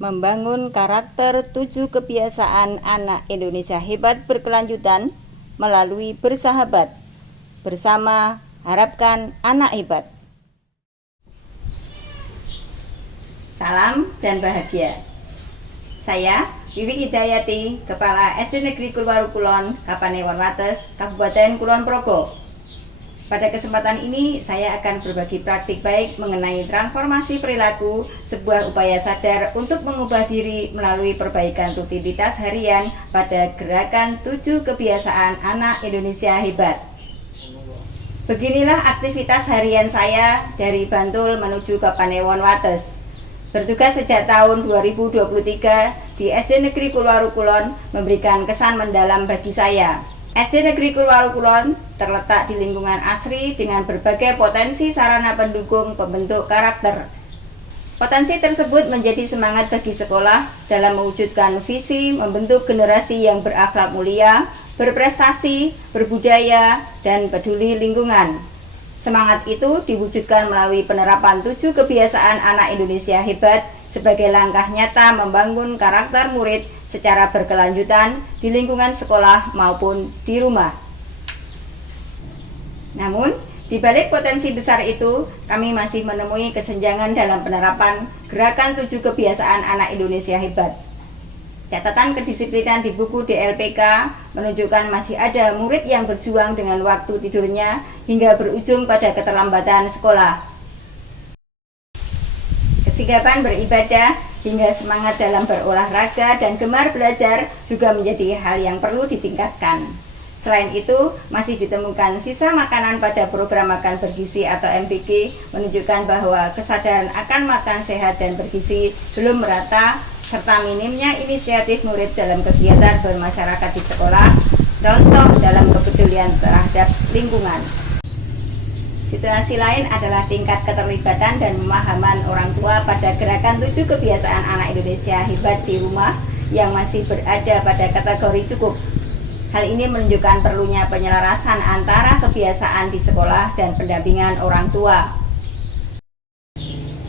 membangun karakter 7 kebiasaan anak Indonesia hebat berkelanjutan melalui bersahabat. Bersama harapkan anak hebat. Salam dan bahagia. Saya Wiwi Hidayati, Kepala SD Negeri Kulwaru Kulon, Kapanewon Wates, Kabupaten Kulon Progo. Pada kesempatan ini, saya akan berbagi praktik baik mengenai transformasi perilaku, sebuah upaya sadar untuk mengubah diri melalui perbaikan rutinitas harian pada gerakan 7 kebiasaan anak Indonesia hebat. Beginilah aktivitas harian saya dari Bantul menuju Kapanewon Wates. Bertugas sejak tahun 2023 di SD Negeri Kulwaru Kulon memberikan kesan mendalam bagi saya. SD Negeri Kulwaru Kulon terletak di lingkungan asri dengan berbagai potensi sarana pendukung pembentuk karakter. Potensi tersebut menjadi semangat bagi sekolah dalam mewujudkan visi membentuk generasi yang berakhlak mulia, berprestasi, berbudaya, dan peduli lingkungan. Semangat itu diwujudkan melalui penerapan 7 kebiasaan anak Indonesia hebat sebagai langkah nyata membangun karakter murid secara berkelanjutan di lingkungan sekolah maupun di rumah. Namun, di balik potensi besar itu, kami masih menemui kesenjangan dalam penerapan gerakan 7 kebiasaan anak Indonesia hebat. Catatan kedisiplinan di buku DLPK menunjukkan masih ada murid yang berjuang dengan waktu tidurnya hingga berujung pada keterlambatan sekolah. Kesigapan beribadah hingga semangat dalam berolahraga dan gemar belajar juga menjadi hal yang perlu ditingkatkan. Selain itu, masih ditemukan sisa makanan pada program makan bergizi atau MBG menunjukkan bahwa kesadaran akan makan sehat dan bergizi belum merata, serta minimnya inisiatif murid dalam kegiatan bermasyarakat di sekolah, contoh dalam kepedulian terhadap lingkungan. Situasi lain adalah tingkat keterlibatan dan pemahaman orang tua pada gerakan 7 kebiasaan anak Indonesia hebat di rumah yang masih berada pada kategori cukup. Hal ini menunjukkan perlunya penyelarasan antara kebiasaan di sekolah dan pendampingan orang tua.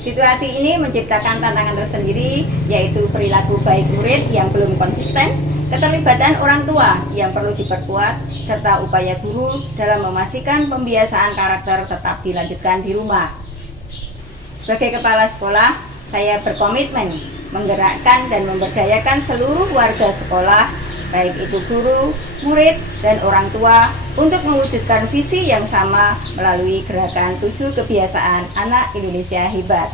Situasi ini menciptakan tantangan tersendiri, yaitu perilaku baik murid yang belum konsisten, keterlibatan orang tua yang perlu diperkuat, serta upaya guru dalam memastikan pembiasaan karakter tetap dilanjutkan di rumah. Sebagai kepala sekolah, saya berkomitmen menggerakkan dan memberdayakan seluruh warga sekolah, baik itu guru, murid, dan orang tua, untuk mewujudkan visi yang sama melalui gerakan 7 kebiasaan anak Indonesia hebat.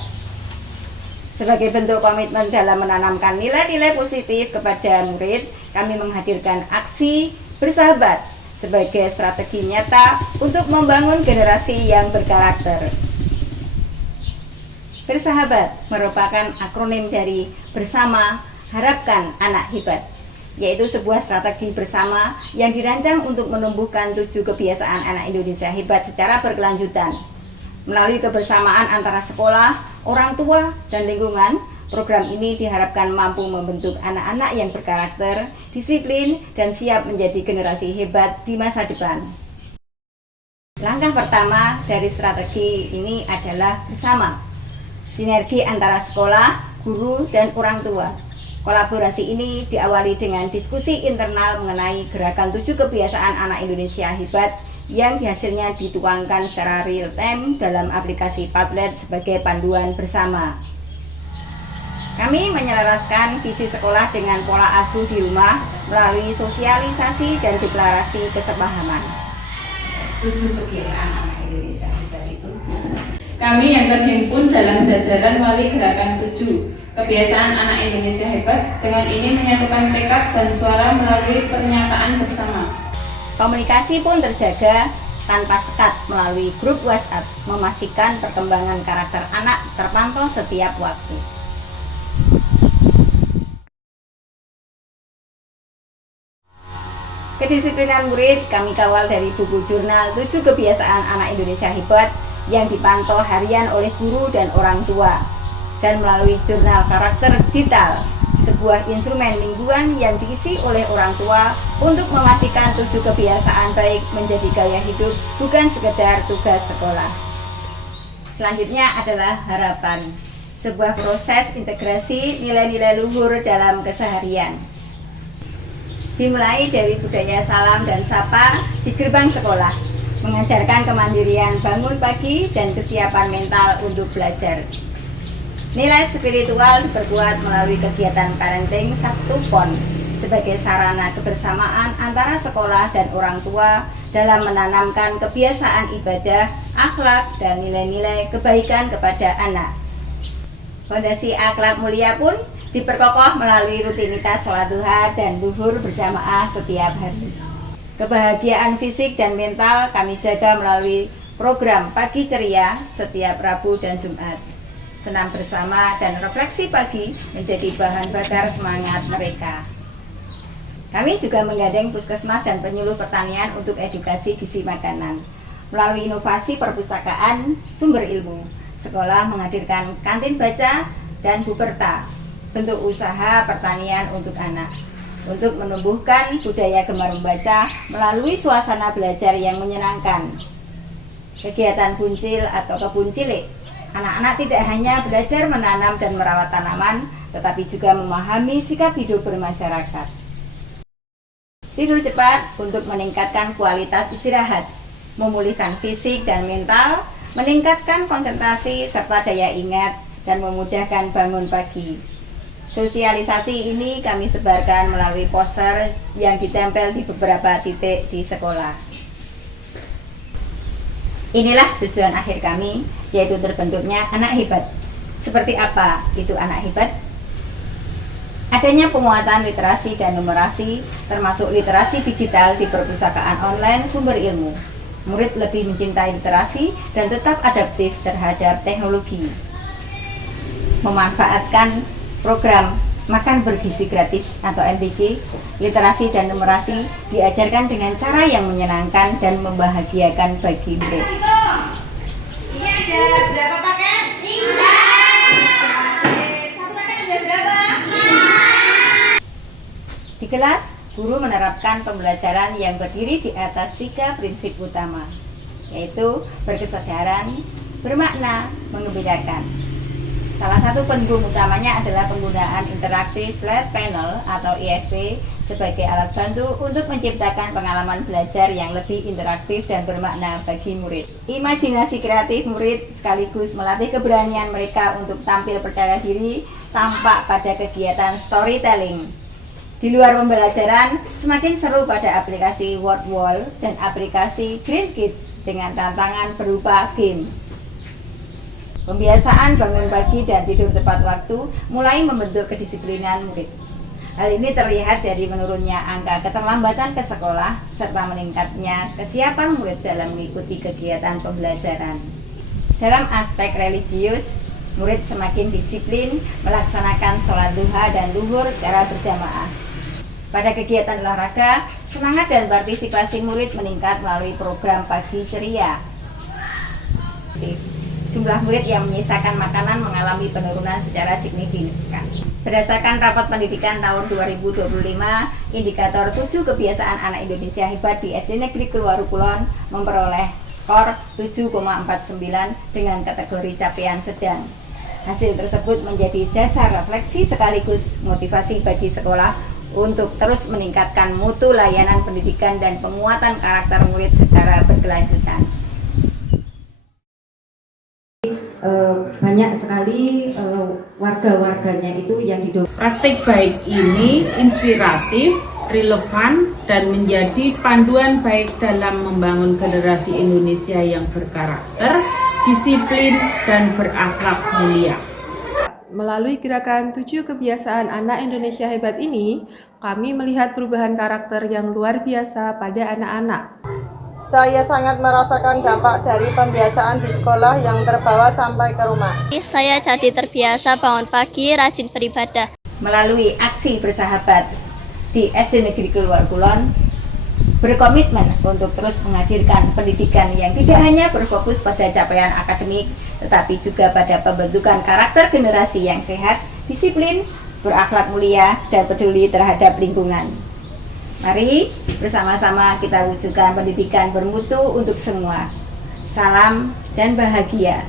Sebagai bentuk komitmen dalam menanamkan nilai-nilai positif kepada murid, kami menghadirkan aksi bersahabat sebagai strategi nyata untuk membangun generasi yang berkarakter. Bersahabat merupakan akronim dari Bersama Harapkan Anak Hebat, yaitu sebuah strategi bersama yang dirancang untuk menumbuhkan 7 kebiasaan anak Indonesia hebat secara berkelanjutan. Melalui kebersamaan antara sekolah, orang tua, dan lingkungan, program ini diharapkan mampu membentuk anak-anak yang berkarakter, disiplin, dan siap menjadi generasi hebat di masa depan. Langkah pertama dari strategi ini adalah bersama. Sinergi antara sekolah, guru, dan orang tua. Kolaborasi ini diawali dengan diskusi internal mengenai gerakan 7 kebiasaan anak Indonesia hebat yang hasilnya dituangkan secara real time dalam aplikasi Padlet sebagai panduan bersama. Kami menyelaraskan visi sekolah dengan pola asuh di rumah melalui sosialisasi dan deklarasi kesepahaman. 7 kebiasaan anak Indonesia hebat itu. Kami yang terhimpun dalam jajaran wali gerakan 7 kebiasaan anak Indonesia hebat dengan ini menyatukan tekad dan suara melalui pernyataan bersama. Komunikasi pun terjaga tanpa sekat melalui grup WhatsApp, memastikan perkembangan karakter anak terpantau setiap waktu. Kedisiplinan murid kami kawal dari buku jurnal 7 kebiasaan anak Indonesia hebat yang dipantau harian oleh guru dan orang tua, dan melalui jurnal karakter digital, sebuah instrumen mingguan yang diisi oleh orang tua untuk memastikan 7 kebiasaan baik menjadi gaya hidup, bukan sekedar tugas sekolah. Selanjutnya adalah harapan. sebuah proses integrasi nilai-nilai luhur dalam keseharian. Dimulai dari budaya salam dan sapa di gerbang sekolah, mengajarkan kemandirian bangun pagi dan kesiapan mental untuk belajar. Nilai spiritual diperkuat melalui kegiatan parenting Sabtu Pon sebagai sarana kebersamaan antara sekolah dan orang tua dalam menanamkan kebiasaan ibadah, akhlak, dan nilai-nilai kebaikan kepada anak. Fondasi akhlak mulia pun diperkokoh melalui rutinitas sholat duha dan zuhur berjamaah setiap hari. Kebahagiaan fisik dan mental kami jaga melalui program Pagi Ceria setiap Rabu dan Jumat. Senam bersama dan refleksi pagi menjadi bahan bakar semangat mereka. Kami juga menggandeng puskesmas dan penyuluh pertanian untuk edukasi gizi makanan. Melalui inovasi perpustakaan sumber ilmu, sekolah menghadirkan kantin baca dan buperta, bentuk usaha pertanian untuk anak, untuk menumbuhkan budaya gemar membaca melalui suasana belajar yang menyenangkan. Kegiatan buncil atau kebun cilik, anak-anak tidak hanya belajar menanam dan merawat tanaman, tetapi juga memahami sikap hidup bermasyarakat. Tidur cepat untuk meningkatkan kualitas istirahat, memulihkan fisik dan mental, meningkatkan konsentrasi serta daya ingat, dan memudahkan bangun pagi. Sosialisasi ini kami sebarkan melalui poster yang ditempel di beberapa titik di sekolah. Inilah tujuan akhir kami, yaitu terbentuknya anak hebat. Seperti apa itu anak hebat? Adanya penguatan literasi dan numerasi, termasuk literasi digital di perpustakaan online sumber ilmu. Murid lebih mencintai literasi dan tetap adaptif terhadap teknologi. Memanfaatkan program Makan Bergizi Gratis atau MBG, literasi dan numerasi diajarkan dengan cara yang menyenangkan dan membahagiakan bagi murid. Ini ada berapa paket? 3. Satu paket ada berapa? Di kelas, guru menerapkan pembelajaran yang berdiri di atas 3 prinsip utama, yaitu berkesadaran, bermakna, mengembirakan. Salah satu pendukung utamanya adalah penggunaan Interactive Flat Panel atau IFP sebagai alat bantu untuk menciptakan pengalaman belajar yang lebih interaktif dan bermakna bagi murid. Imajinasi kreatif murid sekaligus melatih keberanian mereka untuk tampil percaya diri tampak pada kegiatan storytelling. Di luar pembelajaran, semakin seru pada aplikasi WordWall dan aplikasi Green Kids dengan tantangan berupa game. Pembiasaan bangun pagi dan tidur tepat waktu mulai membentuk kedisiplinan murid. Hal ini terlihat dari menurunnya angka keterlambatan ke sekolah serta meningkatnya kesiapan murid dalam mengikuti kegiatan pembelajaran. Dalam aspek religius, murid semakin disiplin melaksanakan sholat duha dan zuhur secara berjamaah. Pada kegiatan olahraga, semangat dan partisipasi murid meningkat melalui program Pagi Ceria. Jumlah murid yang menyisakan makanan mengalami penurunan secara signifikan. Berdasarkan rapat pendidikan tahun 2025, indikator 7 kebiasaan anak Indonesia hebat di SD Negeri Keluar Kulon memperoleh skor 7,49 dengan kategori capaian sedang. Hasil tersebut menjadi dasar refleksi sekaligus motivasi bagi sekolah untuk terus meningkatkan mutu layanan pendidikan dan penguatan karakter murid secara berkelanjutan. Banyak sekali warga-warganya itu yang didorong. Praktik baik ini inspiratif, relevan, dan menjadi panduan baik dalam membangun generasi Indonesia yang berkarakter, disiplin, dan berakhlak mulia. Melalui gerakan 7 kebiasaan anak Indonesia hebat ini, kami melihat perubahan karakter yang luar biasa pada anak-anak. Saya sangat merasakan dampak dari pembiasaan di sekolah yang terbawa sampai ke rumah. Saya jadi terbiasa bangun pagi, rajin beribadah. Melalui aksi bersahabat di SD Negeri Keluar Kulon, berkomitmen untuk terus menghadirkan pendidikan yang tidak hanya berfokus pada capaian akademik, tetapi juga pada pembentukan karakter generasi yang sehat, disiplin, berakhlak mulia, dan peduli terhadap lingkungan. Mari bersama-sama kita wujudkan pendidikan bermutu untuk semua. Salam dan bahagia.